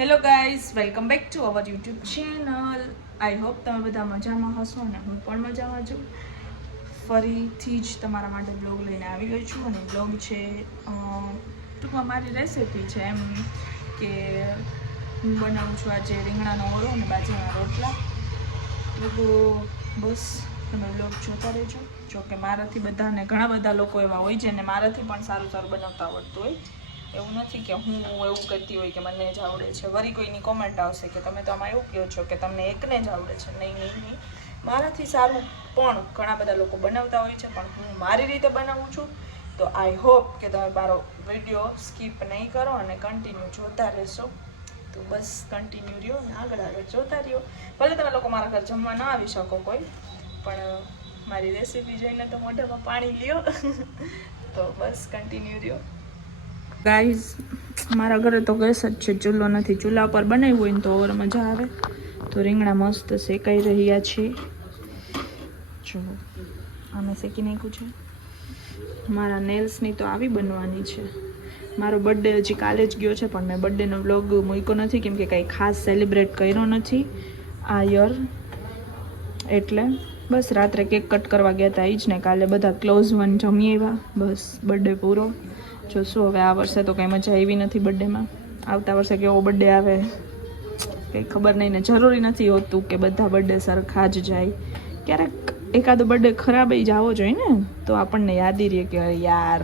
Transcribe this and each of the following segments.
Hello guys, welcome back to our YouTube channel. I hope તમે બધા મજામાં હશો અને હું પણ મજામાં છું. ફરીથી જ તમારા માટે બ્લોગ લઈને આવી ગઈ છું અને બ્લોગ છે ટૂંકમાં મારી રેસિપી છે એમ કે હું બનાવું છું આજે રીંગણાનો ઓળો અને બાજરાના રોટલા. લોકો બસ તમે બ્લોગ જોતા રહેજો. જો કે મારાથી બધાને ઘણા બધા લોકો એવા હોય જેને મારાથી પણ સારું સારું બનાવતા આવડતું હોય. એવું નથી કે હું એવું કરતી હોય કે મને જ આવડે છે. વળી કોઈની કોમેન્ટ આવશે કે તમે તો આમાં એવું કહો છો કે તમને એકને જ આવડે છે. નહીં, મારાથી સારું પણ ઘણા બધા લોકો બનાવતા હોય છે, પણ હું મારી રીતે બનાવું છું. તો આઈ હોપ કે તમે મારો વિડીયો સ્કીપ નહીં કરો અને કન્ટિન્યુ જોતા રહેશો. તો બસ કન્ટિન્યુ રહ્યો અને આગળ જોતા રહ્યો. ભલે તમે લોકો મારા ઘર જમવા ન આવી શકો કોઈ, પણ મારી રેસીપી જોઈને તો મોઢામાં પાણી લ્યો. તો બસ કન્ટિન્યુ રહ્યો. ગાઈઝ, મારા ઘરે તો ગેસ જ છે, ચૂલો નથી. ચૂલા પર બનાવ્યું હોય ને તો ઓર મજા આવે. તો રીંગણા મસ્ત શેકાઈ રહ્યા છે. જો આને શેકી નાખ્યું છે. મારા નેલ્સની તો આવી બનવાની છે. મારો બર્થડે હજી કાલે જ ગયો છે, પણ મેં બર્થડેનો વ્લોગ મૂક્યો નથી કેમ કે કંઈ ખાસ સેલિબ્રેટ કર્યો નથી આ યર. એટલે બસ રાત્રે કેક કટ કરવા ગયા હતા એ જ ને. કાલે બધા ક્લોઝ વન જમી આવ્યા. બસ બર્થડે પૂરો. જોશું હવે આ વર્ષે તો કંઈ મજા આવી નથી બર્થડેમાં. આવતા વર્ષે કેવો બર્થડે આવે કંઈ ખબર નહીં ને. જરૂરી નથી હોતું કે બધા બર્થડે સરખા જ જાય. ક્યારેક એકાદો બર્થડે ખરાબ જ આવો જોઈએ ને, તો આપણને યાદી રહે કે યાર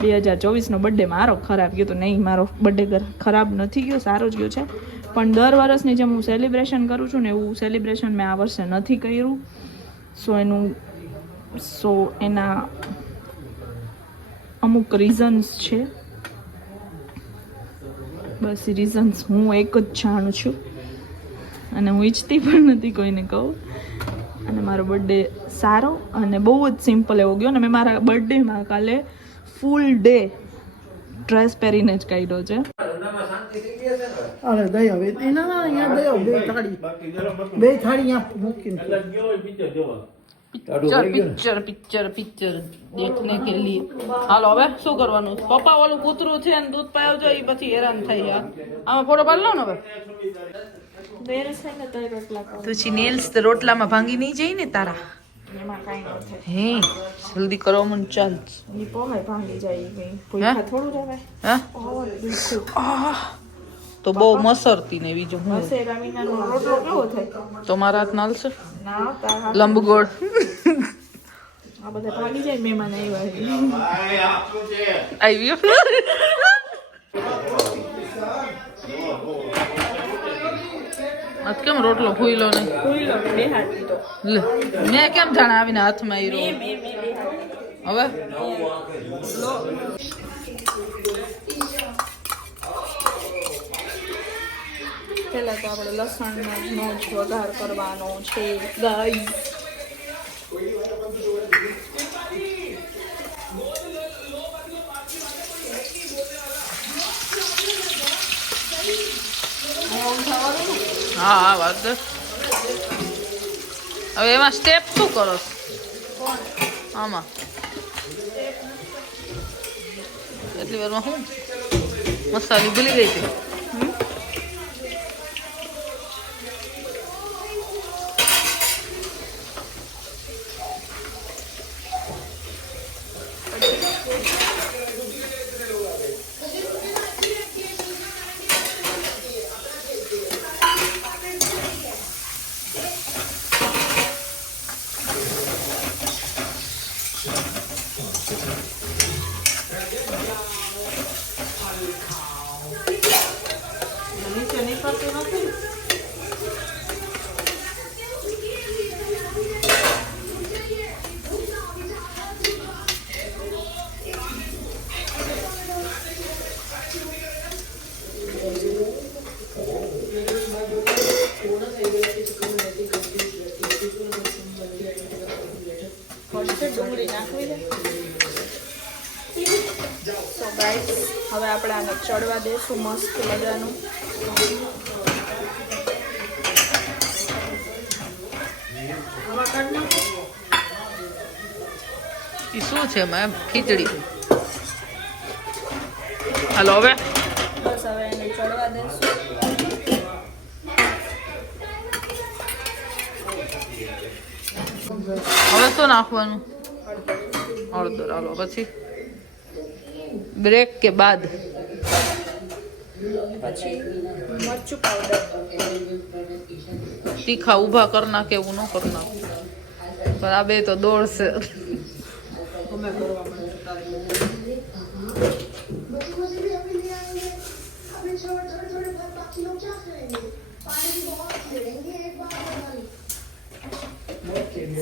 2024નો બર્થડે મારો ખરાબ ગયો. તો નહીં, મારો બર્થડે ખરાબ નથી ગયો, સારો જ ગયો છે. પણ દર વર્ષની જેમ હું સેલિબ્રેશન કરું છું ને એવું સેલિબ્રેશન મેં આ વર્ષે નથી કર્યું. સો એના અમુક રીઝન્સ છે. બસ એ રીઝન્સ હું એક જ જાણું છું અને હું ઈચ્છતી પણ નથી કોઈને કહું. અને મારો બર્થડે સારો અને બહુ જ સિમ્પલ એવો ગયો. ને મેં મારા બર્થડેમાં કાલે ફૂલ ડે ડ્રેસ પહેરીને જ કાઢ્યો છે. અરે દયા હવે એના અહીંયા દયા બે થાળી અહીંયા મૂકીને પિક્ચર દેખને કે લીએ. હાલો હવે શું કરવાનું? પપ્પા વાળું કૂતરું છે ને દૂધ પાયો છે એ પછી હેરાન થઈ ગયા. આમાં ફોટો પાડ લો ને હવે. તુછી નેલ્સ તો રોટલામાં ભાંગી નહીં જાય ને તારા? એમાં કાંઈ ન થાય. હે જલ્દી કરો મન ચાલ. ઈ પોહે ભાંગી જાય કઈ. ભૂખા થોડું રહેવાય. હા તો બહુ મસરતી ને બીજું હું મસેરા વિનાનો રોટલો કેવો થાય? તો મારા હાથ નાલશે ના તારા લંબગોળ આ બધા ભાગી જાય. મહેમાન આવ્યા આવ્યો આજ કેમ રોટલો ફૂઈલો નહીં? ફૂઈલો બેહાડી તો લે મેં કેમ જાણે આવીને હાથમાં હીરો હવે પહેલા તો આપણે લસણનો જ વઘાર કરવાનો છે ગાઈસ. હા વાત હવે એમાં સ્ટેપ શું કરો આમાં? એટલી વારમાં હું મસાલી ભૂલી ગઈ હતી. ડુંગળી નાખવી દે. તો ગાઈસ હવે આપણે આને ચડવા દેશું મસ્ત મજાનું. એ શું છે એમ? ખીચડી. હાલો હવે બસ હવે એને ચડવા દેશું. નહોતું નાખવાનું હળદર. હાલો પછી બ્રેક કે બાદ પછી મરચું પાવડર, તીખા ઊભા કરી નાખે એવું ન કરી નાખે. પણ આ બે તો દોડશે.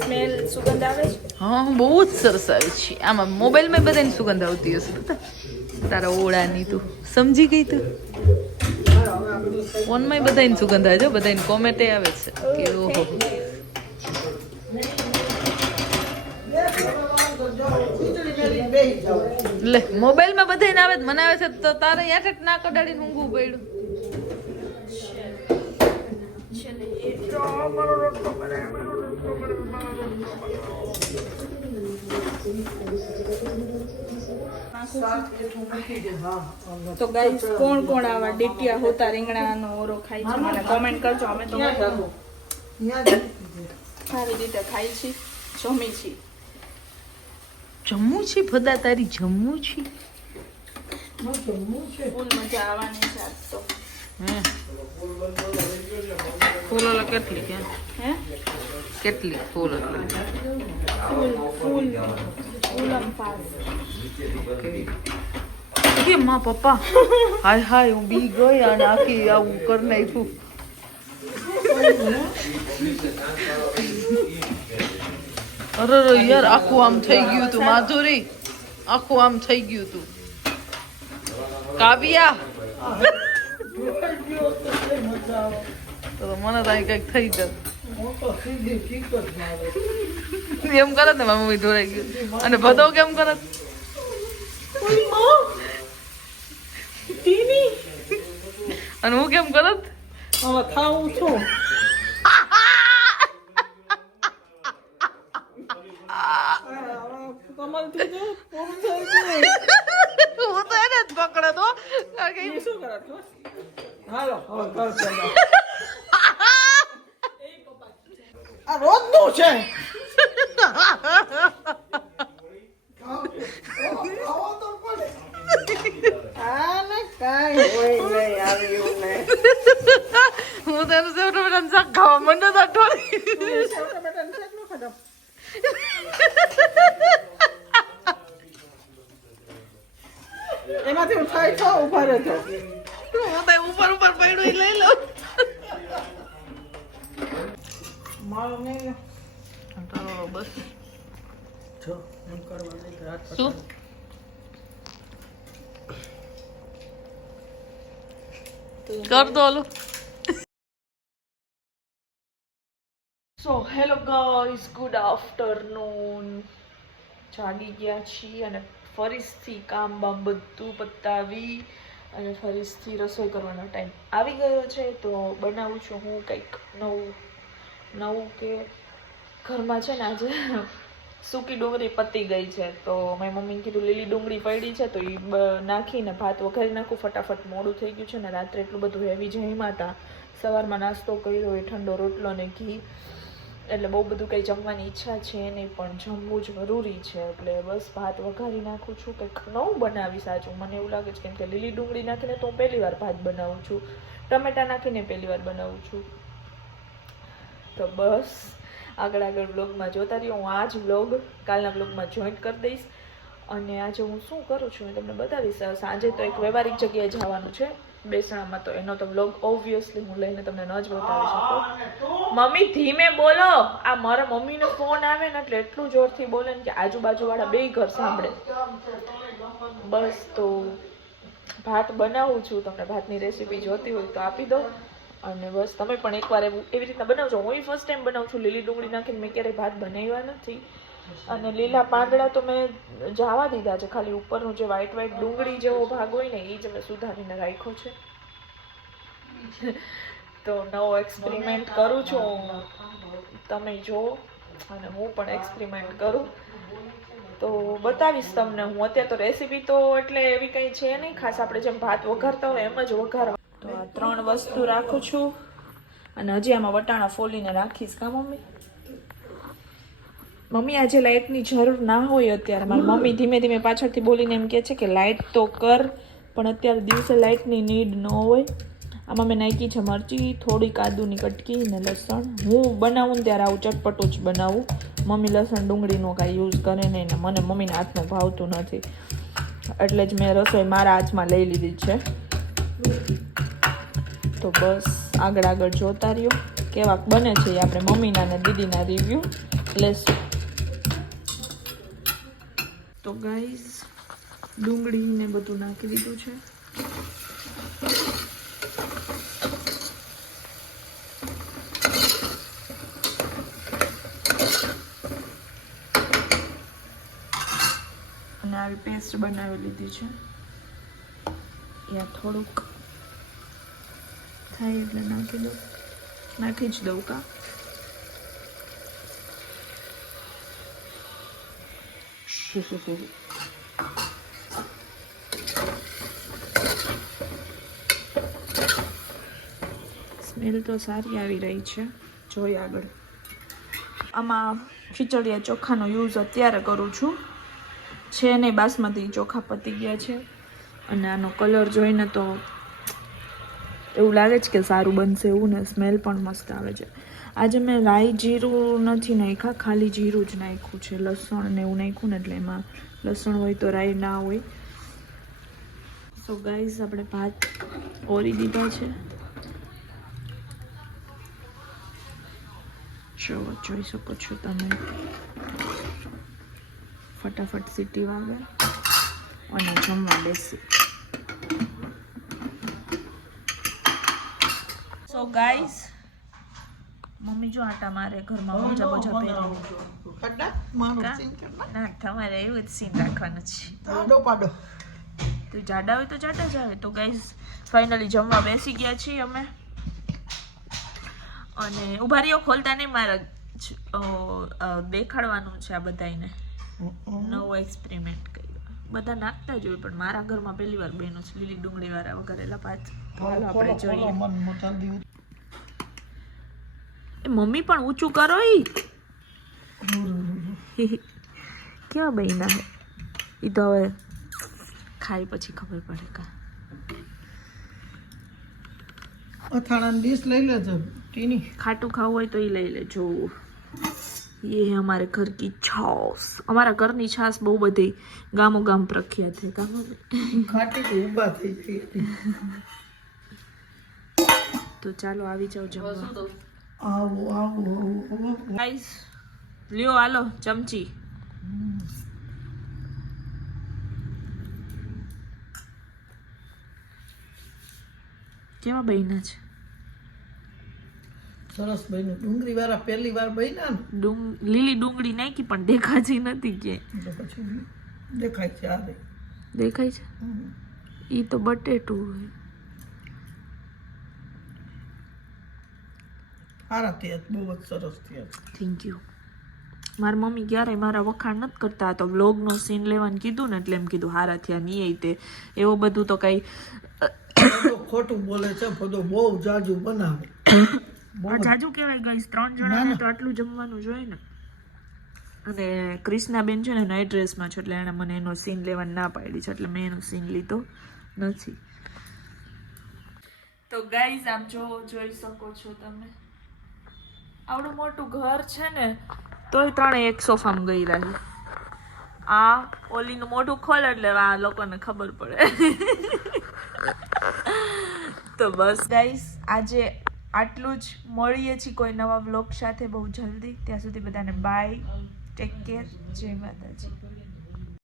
સ્મેલ સુગંધ આવે છે. હા બહુ જ સરસ આવે છે. આમાં મોબાઈલમાં બધાની સુગંધ આવતી હશે પતા તારા ઓળાની. તું સમજી ગઈ તું? ફોનમાં બધાની સુગંધ આવે છે, બધાની કોમેન્ટે આવે છે કે ઓહો. લે મોબાઈલમાં બધાને આવે મને આવે છે તો તારે યાદ જ ના કડાડીને ઊંઘવું પડ્યું. તો ગાઈસ કોણ કોણ આવા ડીટિયા હોતા રીંગણાનો ઓરો ખાય છે મને કોમેન્ટ કરજો. અમે તો સારી રીતે ખાઈ છીએ, જમી છીએ. જમ્મુ છે ભદા તારી જમ્મુ છે. ફૂલ મજા આવવાની છે આજ તો. ફૂલ ઓલા કેટલી કે હે કેટલી ફૂલ ફૂલ ફૂલ ફૂલમ પાસ. કે માં પપ્પા હાય હાય હું બી ગઈ અને આખી આવું કરી નાખ્યું. અરે યાર આખું આમ થઈ ગયું તું માધુરી, આખું આમ થઈ ગયું તું. કાવ્યા તો મને તો કઈક થઈ જત એમ કરત ને મમ્મી ઢોરાઈ ગયું. અને ભદો કેમ કરત? અને હું કેમ કરત? ખાવું છું. હું તો એને જ પકડે તો આ રોજનું છે. હું તો એનું સેવટા બેટા શાક ખાવા મંડો તો ઠોરી. એમાંથી ઉઠાઈ છો ઉભા રહેજો. હું તો ઉપર ઉપર પડ્યું એ લઈ લઉં. બસ શું કર દો ઓલું. So hello guys, good afternoon. જાગી ગયા છીએ અને ફરીથી કામ બામ બધું પતાવી અને ફરીથી રસોઈ કરવાનો ટાઈમ આવી ગયો છે. તો બનાવું છું હું કંઈક નવું કે ઘરમાં છે ને આજે સૂકી ડુંગળી પતી ગઈ છે તો મારી મમ્મીને કીધું લીલી ડુંગળી પડી છે તો એ નાખીને ભાત વઘારી નાખું ફટાફટ. મોડું થઈ ગયું છે ને રાત્રે એટલું બધું હેવી જમ્યા હતા. સવારમાં નાસ્તો કર્યો એ ઠંડો રોટલો ને ઘી, એટલે બહુ બધું કંઈ જમવાની ઈચ્છા છે નહીં પણ જમવું જરૂરી છે. એટલે બસ ભાત વઘારી નાખું છું, કંઈક નવું બનાવીશ આજે. મને એવું લાગે છે કેમ કે લીલી ડુંગળી નાખીને તો હું પહેલી વાર ભાત બનાવું છું, ટમેટા નાખીને પહેલી વાર બનાવું છું. તો બસ આગળ બ્લોગમાં જોતા રહ્યો. હું આ જ બ્લોગ કાલના બ્લોગમાં જોઈન્ટ કરી દઈશ. અને આજે હું શું કરું છું એ તમને બતાવીશ. સાંજે તો એક વ્યવહારિક જગ્યાએ જવાનું છે બેસણામાં, તો એનો તો બ્લોગ ઓબ્વિયસલી હું લઈને તમને ન જ બતાવી શકું. મમ્મી ધીમે બોલો, આ મારા મમ્મીનો ફોન આવે ને એટલે એટલું જોરથી બોલે ને કે આજુબાજુવાળા બેય ઘર સાંભળે. બસ તો ભાત બનાવું છું, તમને ભાતની રેસીપી જોતી હોય તો આપી દો. અને બસ તમે પણ એકવાર એવી રીતના બનાવજો. હું ફર્સ્ટ ટાઈમ બનાવું છું લીલી ડુંગળી નાખીને, મેં ક્યારેય ભાત બનાવ્યા નથી. અને લીલા પાંદડા તો મેં જવા દીધા છે, ખાલી ઉપરનું જે વ્હાઈટ ડુંગળી જેવો ભાગ હોય ને એ જ મેં સુધારીને રાખ્યો છે. તો નવો એક્સપેરિમેન્ટ કરું છું, તમે જુઓ અને હું પણ એક્સપેરિમેન્ટ કરું તો બતાવીશ તમને હું. અત્યારે તો રેસીપી તો એટલે એવી કંઈ છે નહીં ખાસ, આપણે જેમ ભાત વઘારતા હોય એમ જ વઘારવા. તો આ 3 વસ્તુ રાખું છું અને હજી આમાં વટાણા ફોલીને રાખીશ. કા મમ્મી? મમ્મી આજે લાઇટની જરૂર ના હોય અત્યારે. મારી મમ્મી ધીમે ધીમે પાછળથી બોલીને એમ કહે છે કે લાઇટ તો કર, પણ અત્યારે દિવસે લાઇટની નીડ ન હોય. આમાં મેં નાખી છે મરચી, થોડીક આદુની કટકી ને લસણ. હું બનાવું ને ત્યારે આવું ચટપટું જ બનાવું. મમ્મી લસણ ડુંગળીનો કાંઈ યુઝ કરે નહીં ને મને મમ્મીના હાથનું ભાવતું નથી, એટલે જ મેં રસોઈ મારા હાથમાં લઈ લીધી છે. તો બસ આગળ જોતા રહ્યો કેવાક બને છે. આપણે મમ્મીના ને દીદીના રિવ્યૂ લેશું. તો ગાઈઝ ડુંગળી ને બધું નાખી દીધું છે. અને આવી પેસ્ટ બનાવી લીધી છે. યા થોડુંક થાય એટલે નાખી જ દઉં કા. સ્મેલ તો સારી આવી રહી છે. જોઈ આગળ. આમાં ખીચડિયા ચોખાનો યુઝ અત્યારે કરું છું. છે નહીં, બાસમતી ચોખા પતી ગયા છે. અને આનો કલર જોઈને તો એવું લાગે છે કે સારું બનશે એવું, ને સ્મેલ પણ મસ્ત આવે છે. આજે મેં રાઈ જીરું નથી નાખ્યા, ખાલી જીરું જ નાખ્યું છે. લસણ ને એવું નાખ્યું ને એટલે એમાં લસણ હોય તો રાઈ ના હોય. સો ગાઈઝ આપણે ભાત ઓરી દીધા છે. જોઈ શકો છો તમે. ફટાફટ સીટી વાગે અને જમવા બેસી. સો ગાઈઝ મમ્મી જો આટા મારે ઘરમાં મોજા બોજા પહેરી. ના તમારે એવું જ સીન રાખવાનું છે. તો જાડા હોય તો જાડા જ આવે. તો ગાઈઝ ફાઇનલી જમવા બેસી ગયા છીએ અમે. અને ઉભા રહ્યો, ખોલતા નહીં, મારે દેખાડવાનું છે આ બધાને. નવો એક્સપેરિમેન્ટ કર્યો. બધા નાખતા જ હોય પણ મારા ઘરમાં પહેલી વાર બન્યું છે લીલી ડુંગળી વાળા વઘારેલા ભાત. હાલો આપણે જોઈએ. મમ્મી પણ ઊંચું કરો. કેવા બન્યા હે એ તો હવે ખાઈ પછી ખબર પડે. કા અથાણાની ડીશ લઈ લેજો ટીની. ખાટું ખાવું હોય તો એ લઈ લેજો. ये है हमारे घर की छाछ. हमारा घરની છાશ બહુ બધી ગામો ગામ પ્રખ્યાત છે. ખાટી તો ઊભા થઈ ગઈ. તો ચાલો આવી જાઓ જમવા. આવો ગાઈસ લ્યો હાલો ચમચી. કેવા બન્યા છે? સરસ બન્યું. ડુંગળી વાળા પહેલી વાર બન્યા ને. લીલી ડુંગળી નાખી પણ દેખાતી નથી કે. પછી દેખાય છે. આ દેખાય છે. ઈ તો બટેટું હોય. સારા થયા, બહુ જ સરસ થયા. Thank you. મારી મમ્મી ક્યારેય મારા વખાણ નથી કરતા. તો વ્લોગનો સીન લેવાનું કીધું ને એટલે એમ કીધું હારા થયા નહીં. તે એવું બધું તો કઈ ખોટું બોલે છે. બધું બહુ જાજુ બનાવે. જાજુ કહેવાય ગાઈસ. 3 જણાને તો આટલું જમવાનું જોઈએ ને. અને ક્રિષ્નાબેન છે ને નાઇટ ડ્રેસમાં છે એટલે એણે મને એનો સીન લેવાની ના પાડી છે એટલે મેં એનો સીન લીધો નથી. તો ગાઈસ આમ જોઈ શકો છો તમે. આવડું મોટું ઘર છે ને તોય ત્રણે એક સોફામાં ગઈ રહી. આ ઓલીનું મોઢું ખોલે એટલે આ લોકોને ખબર પડે. તો બસ ગાઈસ આજે આટલું જ. મળીએ છીએ કોઈ નવા વ્લોગ સાથે બહુ જલ્દી. ત્યાં સુધી બધાને બાય, ટેક કેર, જય માતાજી.